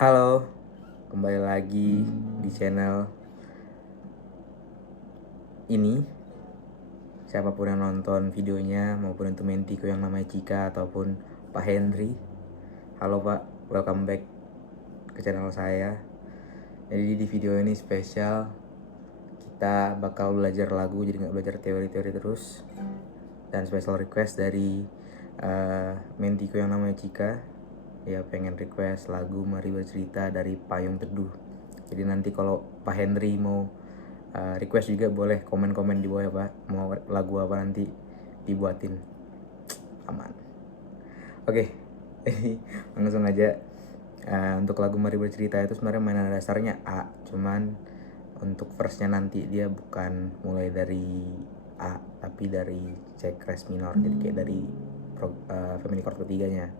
Halo, kembali lagi di channel ini. Siapapun yang nonton videonya, maupun itu mentiku yang namanya Cika ataupun Pak Henry. Halo Pak, welcome back ke channel saya. Jadi di video ini spesial, kita bakal belajar lagu, jadi nggak belajar teori-teori terus. Dan special request dari mentiku yang namanya Cika, ya pengen request lagu Mari Bercerita dari Payung Teduh. Jadi nanti kalau Pak Henry mau request juga boleh komen-komen di bawah ya Pak, mau lagu apa nanti dibuatin. Aman. Oke. Langsung aja. Untuk lagu Mari Bercerita itu sebenarnya mainan dasarnya A, cuman untuk verse-nya nanti dia bukan mulai dari A tapi dari C crash minor, jadi kayak dari family chord ketiganya.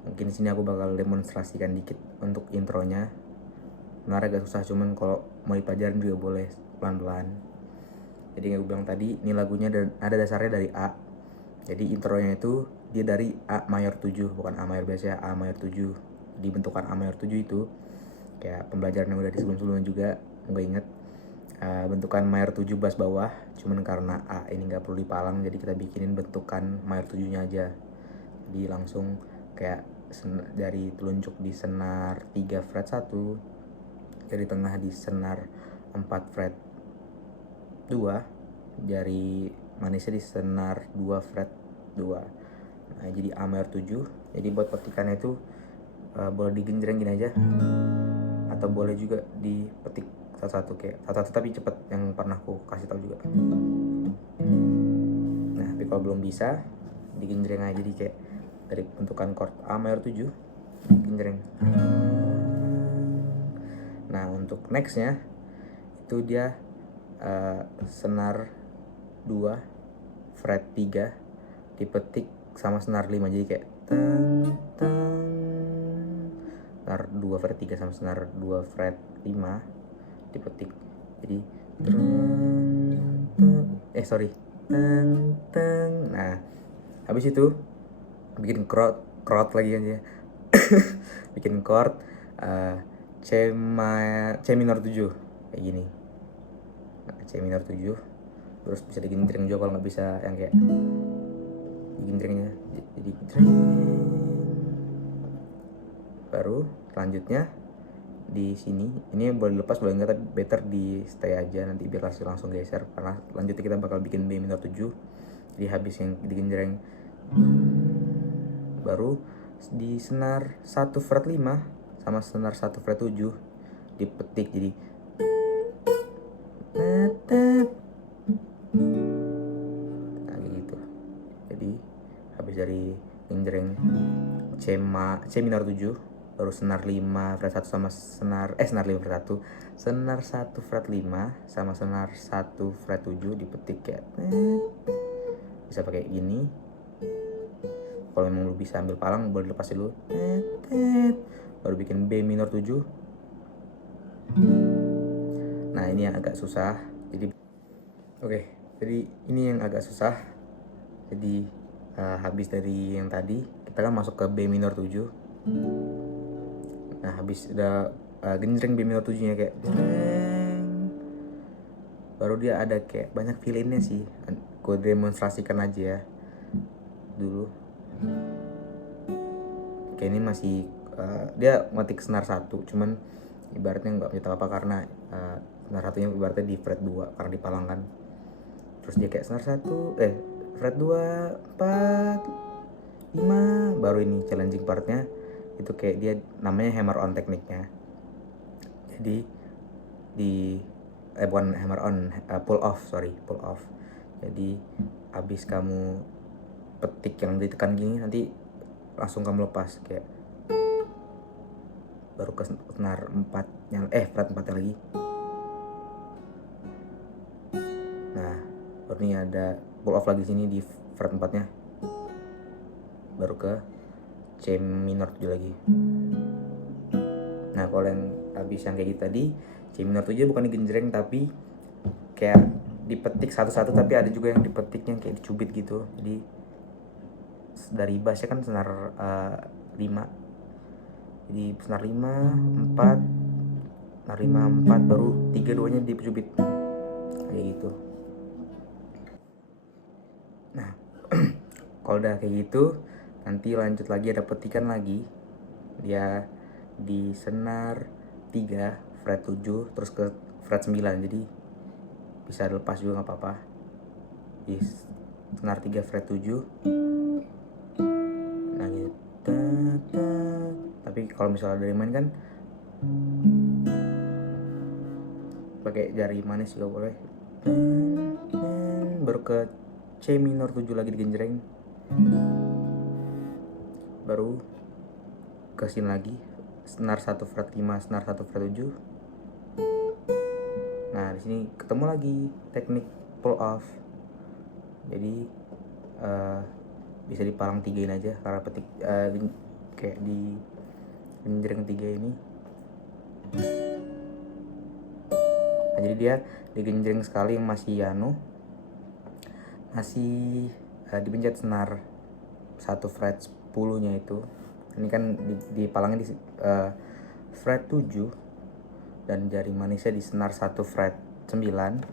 Mungkin di sini aku bakal demonstrasikan dikit untuk intronya. Sebenarnya agak susah, cuman kalau mau dipelajarin juga boleh pelan-pelan. Jadi kayak gue bilang tadi, ini lagunya ada dasarnya dari A. Jadi intronya itu dia dari A mayor 7, bukan A mayor biasa, A mayor 7. Di bentukan A mayor 7 itu kayak pembelajaran yang udah di sebelum-sebelumnya juga nggak inget. Bentukan mayor 7 bass bawah, cuman karena A ini nggak perlu dipalang, jadi kita bikinin bentukan mayor 7-nya aja. Jadi langsung kayak dari telunjuk di senar 3 fret 1, dari tengah di senar 4 fret 2, jari manisnya di senar 2 fret 2. Nah, jadi A mayor 7. Jadi buat petikannya itu boleh digenjreng gini aja, atau boleh juga dipetik satu-satu kayak satu-satu tapi cepet, yang pernah aku kasih tahu juga. Nah, tapi kalau belum bisa digenjreng aja, jadi kayak dari bentukan chord A mayor 7 digenjreng. Nah, untuk nextnya itu dia senar 2 fret 3 dipetik sama senar 5, jadi kayak teng teng. Senar 2 fret 3 sama senar 2 fret 5 dipetik, jadi teng teng. Nah, habis itu bikin chord lagi aja. Bikin chord C minor 7 kayak gini. Nah, C minor 7 terus bisa digenjreng juga kalau nggak bisa yang kayak digenjrengnya, jadi baru selanjutnya di sini ini boleh dilepas boleh enggak, tapi better di stay aja nanti biar langsung geser, karena lanjutnya kita bakal bikin B minor 7. Jadi habis yang digenjreng baru di senar 1 fret 5 sama senar 1 fret 7 dipetik, jadi nah gitu. Jadi habis dari genjreng C minor 7 baru senar 5 fret 1 sama senar 5 fret 1, senar 1 fret 5 sama senar 1 fret 7 dipetik kayak bisa pakai gini. Kalau memang lu bisa ambil palang boleh lepas dulu, baru bikin B minor 7. Nah, ini yang agak susah. Jadi ini yang agak susah. Jadi habis dari yang tadi kita kan masuk ke B minor 7. Nah, habis udah genjreng B minor 7 nya kayak baru dia ada kayak banyak fill-innya sih. Gue demonstrasikan aja ya dulu. Kayak ini masih dia ngetik senar 1, cuman ibaratnya nggak punya apa karena senar 1-nya ibaratnya di fret 2 karena dipalangkan. Terus dia kayak senar 1 fret 2 4 5, baru ini challenging partnya itu kayak dia namanya hammer on tekniknya. Jadi bukan hammer on, pull off. Jadi abis kamu petik yang ditekan gini, nanti langsung kamu lepas kayak baru ke senar 4 yang fret 4 nya lagi. Nah, baru nih ada pull off lagi sini di fret 4 nya, baru ke C minor 7 lagi. Nah, kalau yang habis yang kayak gitu tadi C minor 7 bukan digenjreng tapi kayak dipetik satu-satu, tapi ada juga yang dipetiknya kayak dicubit gitu. Jadi dari bassnya kan senar 5, Jadi senar 5, 4, senar 5, 4, baru 3 duanya dicubit kayak gitu. Nah kalau udah kayak gitu, nanti lanjut lagi ada petikan lagi. Dia di senar 3 fret 7 terus ke fret 9, jadi bisa lepas juga nggak apa-apa. Di senar 3 fret 7. Nah gitu. Tapi kalau misalnya dari main kan pakai jari manis juga boleh. Baru ke C minor 7 lagi digenjreng, baru ke sin lagi, senar 1 fret 5, senar 1 fret 7. Nah di sini ketemu lagi teknik pull off. Jadi bisa dipalang tigain aja karena petik kayak di genjreng 3 ini. Nah, jadi dia digenjreng sekali yang masih masih dipencet senar 1 fret 10 nya itu. Ini kan dipalangnya di fret 7 dan jari manisnya di senar 1 fret 9.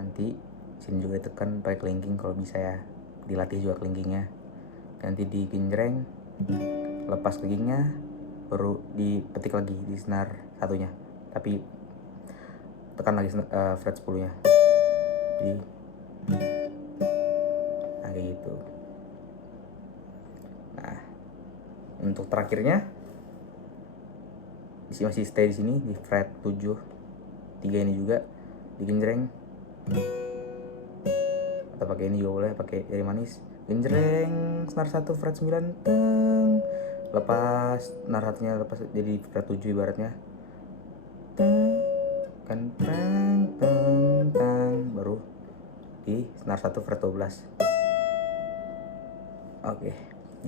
Nanti sini juga ditekan pakai kelingking kalau bisa ya, dilatih juga kelingkingnya. Nanti digenjreng, lepas kelingkingnya, baru dipetik lagi di senar satunya, tapi tekan lagi fret 10 nya. Jadi nah kayak gitu. Nah untuk terakhirnya masih stay di sini di fret 7 3 ini juga digenjreng, atau pakai ini juga boleh, pakai jari manis, genjreng senar 1 fret 9, teng, lepas senar satunya, lepas jadi fret 7 ibaratnya, teng, kan teng teng teng, baru di senar 1 fret 12. Oke,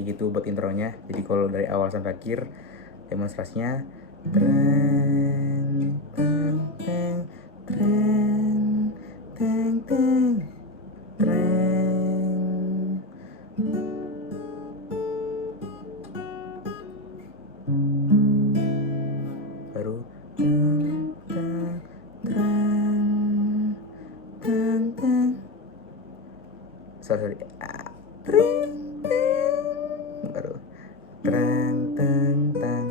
gitu buat intronya. Jadi kalau dari awal sampai akhir demonstrasinya teng teng teng teng teng teng teng, baru teng teng teng teng teng, sorry, teng teng, baru teng teng teng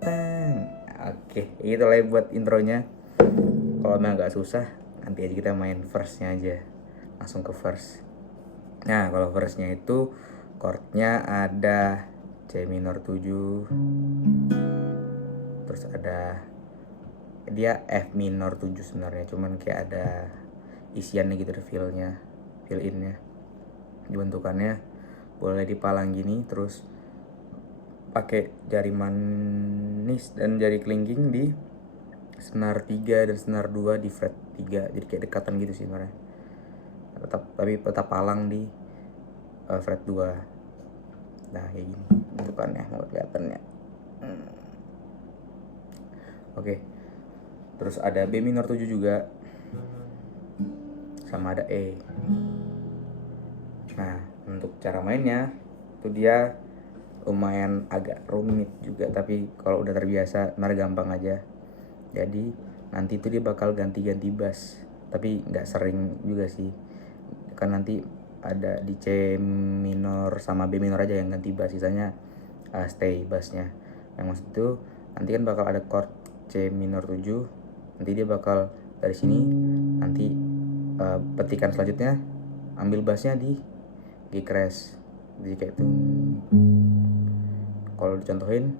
teng. Oke, itu lah buat intronya. Kalau memang agak susah, nanti aja kita main verse-nya aja, langsung ke verse. Nah kalau verse-nya itu chordnya ada C minor 7, terus ada dia F minor 7 sebenarnya, cuman kayak ada isiannya gitu, fill in-nya. Dibentukannya boleh dipalang gini, terus pakai jari manis dan jari kelingking di senar 3 dan senar 2 di fret 3, jadi kayak dekatan gitu sih sebenarnya. Tapi tetap palang di fret 2. Nah kayak gini bentukannya, mau kelihatannya. Oke. Terus ada B minor 7 juga, sama ada E. Nah untuk cara mainnya itu dia lumayan agak rumit juga, tapi kalau udah terbiasa benar gampang aja. Jadi nanti itu dia bakal ganti-ganti bass, tapi nggak sering juga sih, kan nanti ada di C minor sama B minor aja yang ganti bass, sisanya stay bassnya. Yang maksud itu nanti kan bakal ada chord C minor 7, nanti dia bakal dari sini, nanti petikan selanjutnya ambil bassnya di G crash, jadi kayak itu. Kalau dicontohin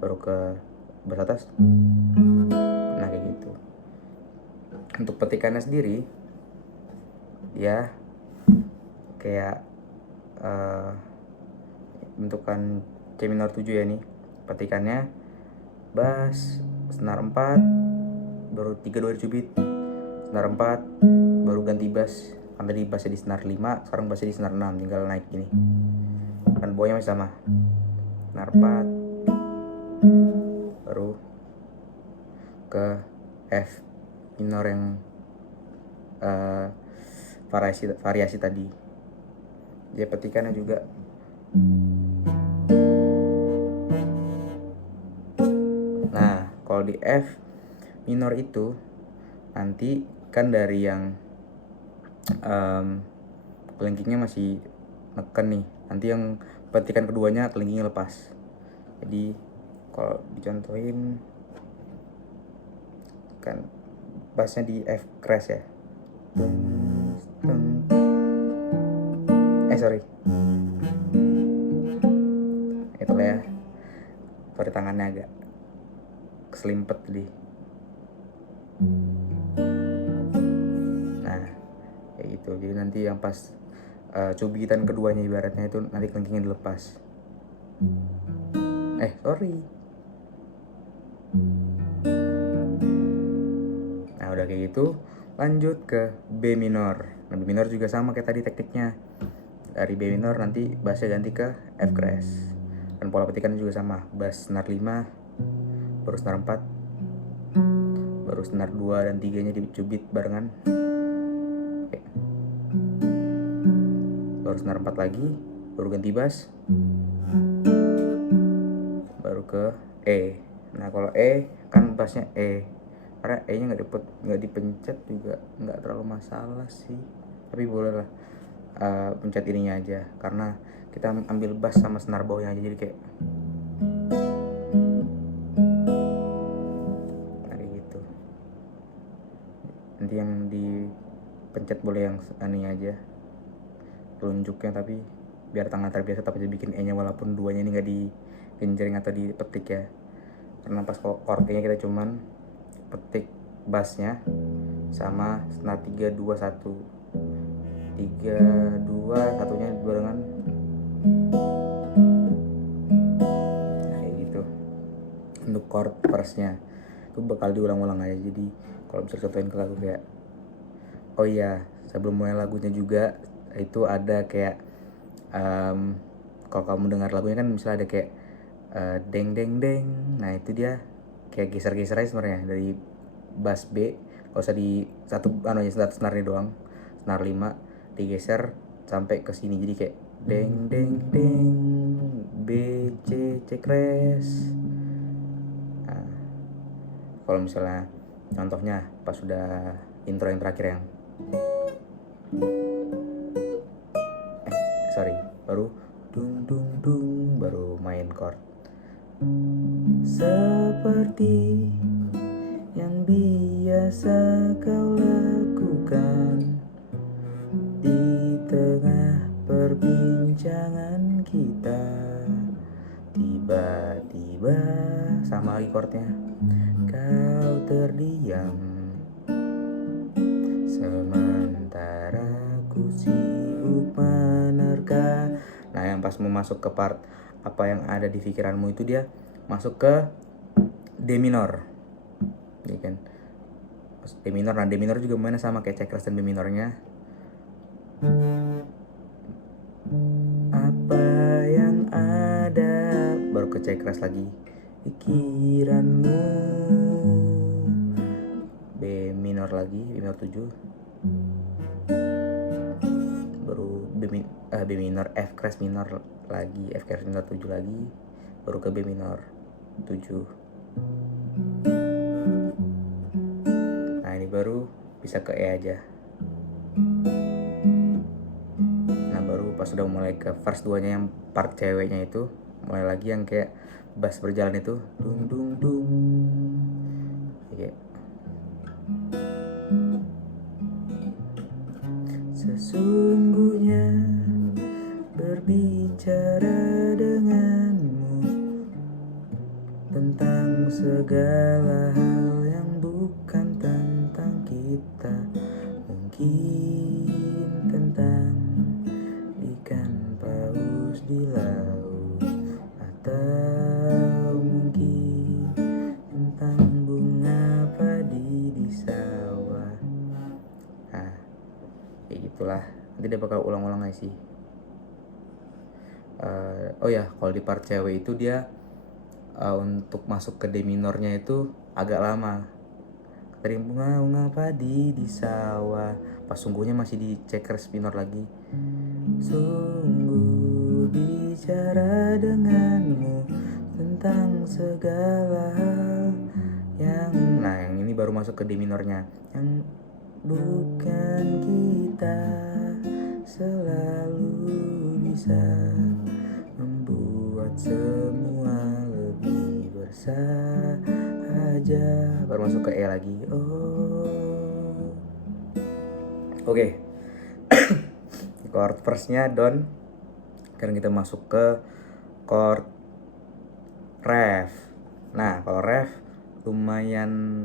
baru ke bass atas, nah kayak gitu. Untuk petikannya sendiri ya kayak bentukan C minor 7 ya, nih petikannya bass senar 4, baru 3 2 dicubit, senar 4, baru ganti bass, kan tadi bassnya di senar 5, sekarang bassnya di senar 6, tinggal naik gini kan, bawahnya masih sama, senar 4, baru ke F minor yang variasi tadi. Dia petikannya juga kalau di F minor itu nanti kan dari yang kelingkingnya masih neken nih, nanti yang petikan keduanya kelingkingnya lepas. Jadi kalau dicontohin kan bassnya di F crash ya, sorry itulah ya, sorry tangannya agak keselimpet tadi. Nah kayak gitu, jadi nanti yang pas cubitan keduanya ibaratnya itu nanti kelingkingnya dilepas. Sorry. Nah udah kayak gitu lanjut ke B minor. Nah B minor juga sama kayak tadi tekniknya, dari B minor nanti bassnya ganti ke F crash, dan pola petikannya juga sama, bass senar 5 baru senar 4 baru senar 2 dan 3 nya dicubit barengan. Oke. Baru senar 4 lagi baru ganti bass baru ke E. Nah kalau E kan bassnya E, karena E nya nggak dipencet juga nggak terlalu masalah sih, tapi boleh lah pencet ininya aja, karena kita ambil bass sama senar bawahnya aja, jadi kayak gitu. Nanti yang dipencet boleh yang aninya aja, telunjuknya, tapi biar tangan terbiasa tetap aja bikin E nya walaupun duanya ini nggak digenjreng atau dipetik ya, karena pas chord E nya kita cuman petik bassnya sama senar 3 2 1 3 2 satunya barengan. Nah kayak gitu untuk chord verse-nya itu bakal diulang-ulang aja. Jadi kalau bisa contohin ke lagu kayak, oh iya sebelum mulai lagunya juga itu ada kayak kalau kamu dengar lagunya kan misalnya ada kayak deng deng deng, nah itu dia kayak geser-geser aja sebenarnya dari bass B, kalau usah di satu senarnya doang, senar 5 digeser sampai ke sini, jadi kayak deng deng deng B C C crash. Nah, kalau misalnya contohnya pas sudah intro yang terakhir yang baru dung dung dung baru main chord. Seperti yang biasa kau lakukan di tengah perbincangan kita, tiba-tiba sama lagi chordnya kau terdiam, sementara ku sibuk menerka. Nah yang pas mau masuk ke part apa yang ada di pikiranmu itu dia masuk ke D minor, ya kan? D minor. Nah D minor juga mainnya sama kayak C crash dan B minornya. Apa yang ada baru ke C crash lagi, pikiranmu. B minor lagi, B minor 7 baru B minor F crash minor lagi, F crash minor 7 lagi baru ke B minor 7. Nah ini baru bisa ke E aja. Nah baru pas udah mulai ke verse 2 nya yang part ceweknya itu mulai lagi yang kayak bass berjalan itu dung dung dung kayak sesungguhnya berbicara denganmu tentang segala hal yang bukan tentang kita, mungkin tentang ikan paus di laut, atau mungkin tentang bunga padi di sawah. Nah kayak gitulah, nanti dia bakal ulang-ulang aja sih. Oh ya kalau di part cewek itu dia untuk masuk ke D minornya itu agak lama. Tadi bunga padi di sawah, pas sungguhnya masih di C crash minor lagi. Sungguh bicara denganmu tentang segala hal Nah yang ini baru masuk ke D minornya, yang bukan kita selalu bisa membuat semua lebih bersahaja, baru masuk ke E lagi. Oke. Chord firstnya Don. Sekarang kita masuk ke chord ref. Nah kalau ref lumayan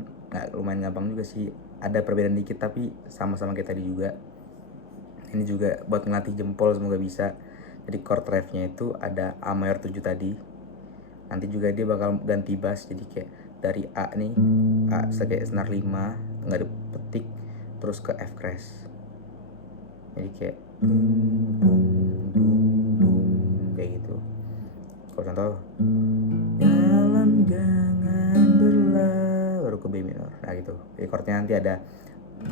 gampang juga sih, ada perbedaan dikit tapi sama-sama kayak tadi juga. Ini juga buat ngelatih jempol, semoga bisa. Jadi chord refnya itu ada A mayor 7 tadi. Nanti juga dia bakal ganti bass, jadi kayak dari A nih, A kayak senar 5 nggak dipetik, terus ke F crash. Jadi kayak kayak gitu. Kalau contoh dalam gangan berlah, baru ke B minor. Nah gitu. Jadi chordnya nanti ada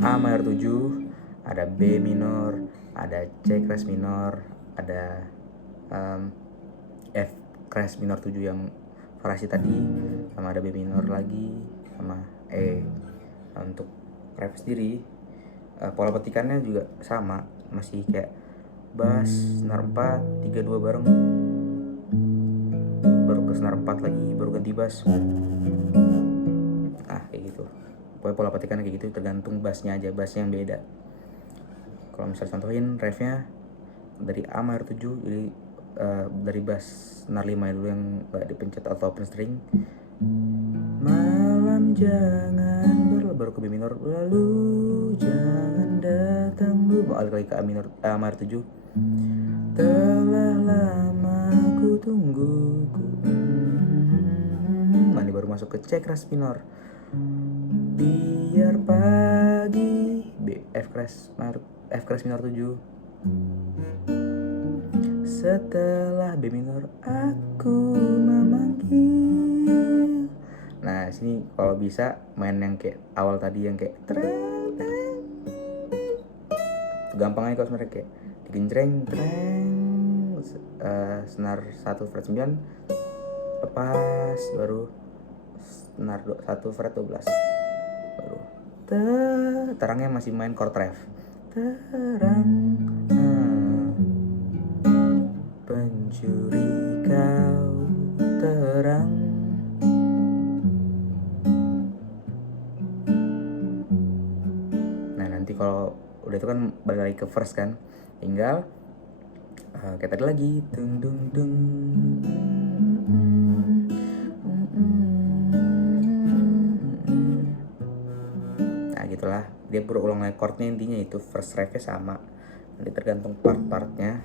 A mayor 7, ada B minor, ada C crash minor, ada F crash minor 7 yang variasi tadi, sama ada B minor lagi, sama E. Nah, untuk ref sendiri pola petikannya juga sama, masih kayak bass senar 4 3 2 bareng, baru ke senar 4 lagi, baru ganti bass. Nah kayak gitu. Pokoknya pola petikannya kayak gitu, tergantung bassnya aja, bassnya yang beda. Kalau misalnya contohin refnya dari A mayor 7, jadi dari bass senar 5 dulu yang gak dipencet atau open string. Malam jangan baru ke B minor, lalu jangan datang dulu, balik lagi ke A minor, A mayor 7. Telah lama ku tunggu ini baru masuk ke C crash minor. Biar pagi, B F crash minor 7. Setelah B minor aku memanggil. Nah sini kalau bisa main yang kayak awal tadi, yang kayak gampang aja kalau sebenarnya, kayak digenjreng senar 1 fret 9 lepas, baru senar 1 fret 12, baru terangnya masih main chord ref, terang pencuri kau terang. Nah nanti kalau udah itu kan balik lagi ke verse kan, tinggal kayak tadi lagi dung dung dung. Nah gitulah, dia berulang lagi chordnya, intinya itu verse refnya sama, nanti tergantung part-partnya.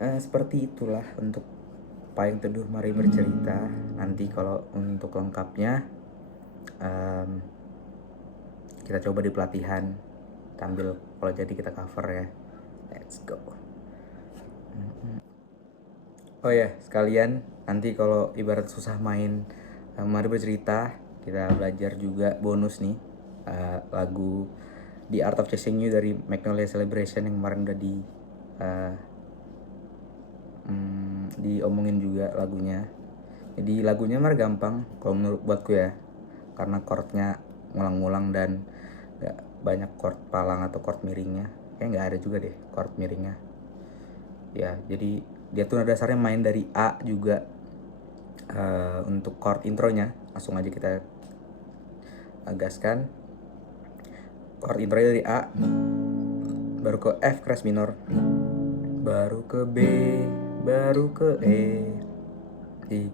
Seperti itulah untuk Payung Teduh Mari Bercerita. Nanti kalau untuk lengkapnya kita coba di pelatihan, sambil kalau jadi kita cover ya. Let's go. Oh ya, sekalian nanti kalau ibarat susah main Mari Bercerita, kita belajar juga bonus nih, lagu The Art of Chasing You dari Magnolia Celebration yang kemarin udah diomongin juga lagunya. Jadi lagunya mah gampang kalau menurut buatku ya, karena chordnya ngulang-ngulang dan gak banyak chord palang atau chord miringnya. Kayak gak ada juga deh chord miringnya ya. Jadi dia tuh dasarnya main dari A juga. Untuk chord intronya langsung aja kita gaskan. Chord intronya dari A, baru ke F crash minor, baru ke B, baru ke E, di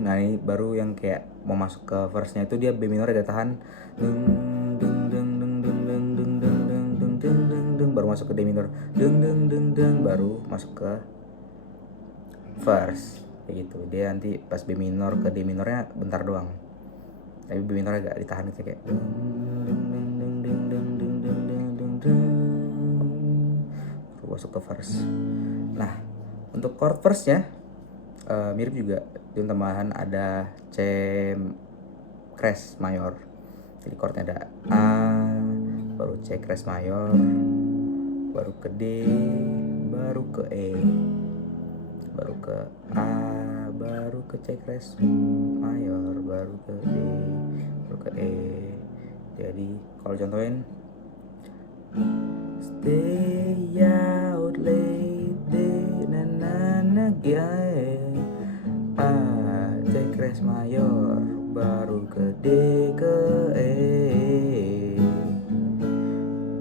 Nah ini baru yang kayak mau masuk ke verse-nya itu dia B minor ada tahan, baru masuk ke D minor, baru masuk ke verse kayak gitu. Dia nanti pas B minor ke D minornya bentar doang, tapi B minor agak ditahan gitu kayak baru masuk ke verse. Nah untuk chord verse-nya mirip juga, di tambahan ada C crash mayor, Jadi chordnya ada A, baru C crash mayor, baru ke D, baru ke E, baru ke A, baru ke C crash mayor, baru ke D, baru ke E. Jadi kalau contohin, stay out late day na na na A, C crash mayor, baru ke D, ke E,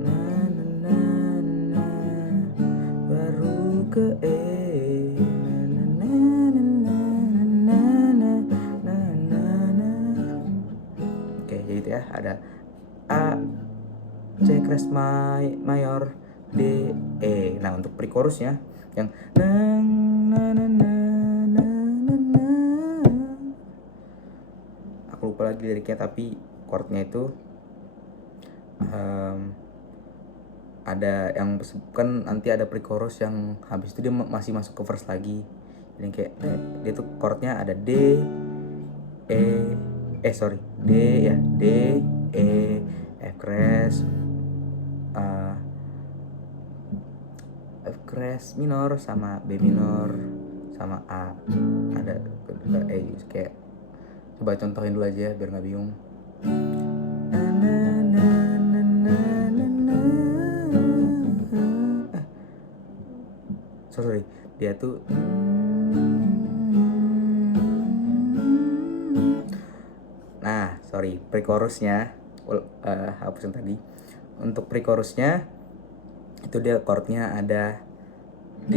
na na na na, baru ke E, na na na na na na na na na. Oke, jadi itu ya, ada A, C crash mayor, D, E. Nah, untuk pre-chorusnya yang nang na na na na na na. Aku lupa lagi liriknya, tapi chordnya itu ada yang kan nanti ada pre-chorus yang habis itu dia masih masuk ke verse lagi. Jadi kayak dia tuh chordnya ada D, E, D ya, D, E, F crash, F crash minor sama B minor sama A, ada E juga. Kayak coba contohin dulu aja biar nggak bingung. Sorry, dia tuh pre-chorusnya hapus yang tadi. Untuk pre-chorusnya itu dia chordnya ada D,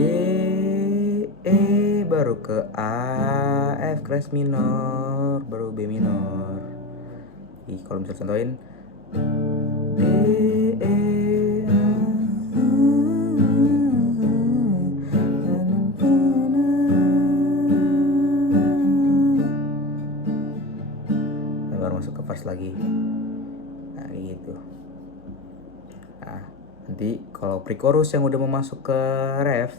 E, baru ke A, F crash minor, baru B minor. Jadi kalau misalnya contohin D, E, baru masuk ke verse lagi. Nah gitu. Nah nanti kalau pre-chorus yang udah mau masuk ke ref,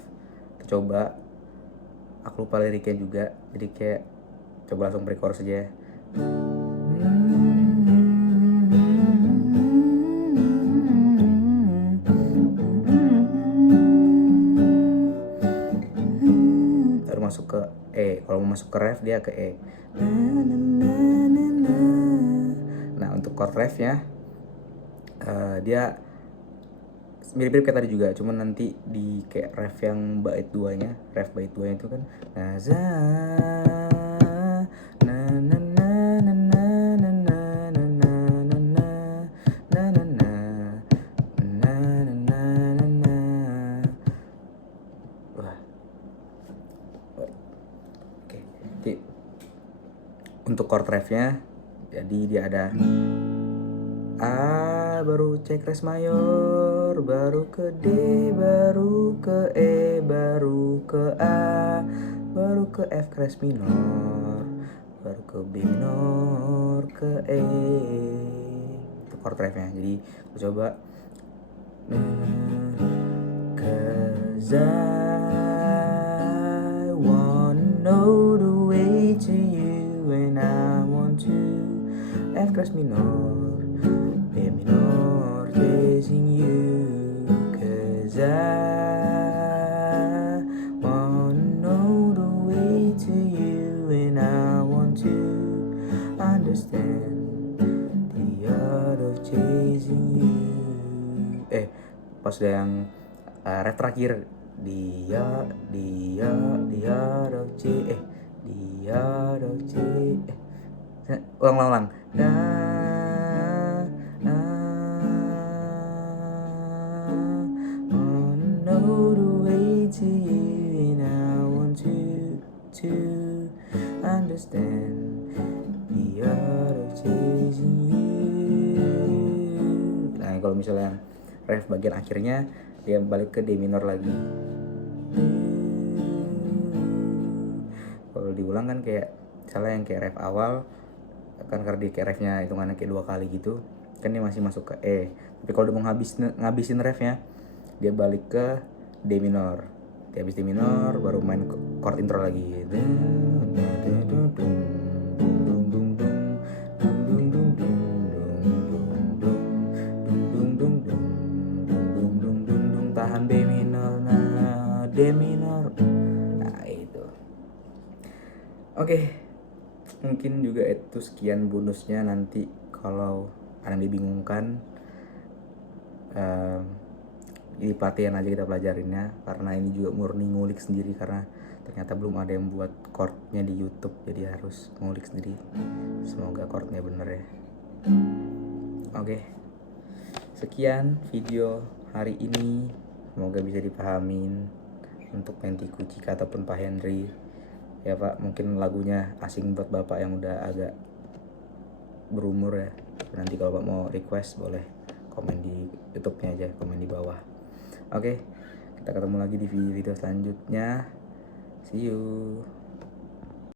kita coba. Aku lupa liriknya juga, jadi kayak coba langsung pre-chorus aja. Baru masuk ke E. Kalau mau masuk ke ref dia ke E. Nah untuk chord refnya dia mirip-mirip kayak tadi juga, cuman nanti di kayak ref yang bait duanya, ref bait duanya itu kan naza na na na na na na na na na na na na na na na. Wah. Oke. Jadi untuk chord refnya jadi dia ada A, baru C crash mayor, baru ke D, baru ke E, baru ke A, baru ke F crash minor, baru ke B minor, ke E. Itu chord refnya. Jadi aku coba. Cause I wanna know the way to you and I want to F crash minor, B minor, chasing you. Cause I wanna know the way to you and I want to understand the art of chasing you. Pas udah yang ref terakhir, the art of C, ulang. Know the way to you and I want to understand the art of chasing you. Nah kalau misalnya ref bagian akhirnya dia balik ke D minor lagi. Kalau diulang kan kayak misalnya yang kayak ref awal kan, karena di kayak refnya hitungannya kayak 2 kali gitu kan, dia masih masuk ke E. Tapi kalau dia mau ngabisin refnya, dia balik ke D minor. Dia habis D minor baru main chord intro lagi. Oke, mungkin juga itu sekian bonusnya. Nanti kalau ada yang dibingungkan, di pelatihan aja kita pelajarinnya, karena ini juga murni ngulik sendiri karena ternyata belum ada yang buat chordnya di YouTube, jadi harus ngulik sendiri. Semoga chordnya bener ya. Oke, sekian video hari ini, semoga bisa dipahamin untuk mentiku Cika ataupun Pak Henry ya Pak. Mungkin lagunya asing buat Bapak yang udah agak berumur ya. Nanti kalau Bapak mau request boleh komen di YouTube-nya aja, komen di bawah. Oke, kita ketemu lagi di video selanjutnya. See you.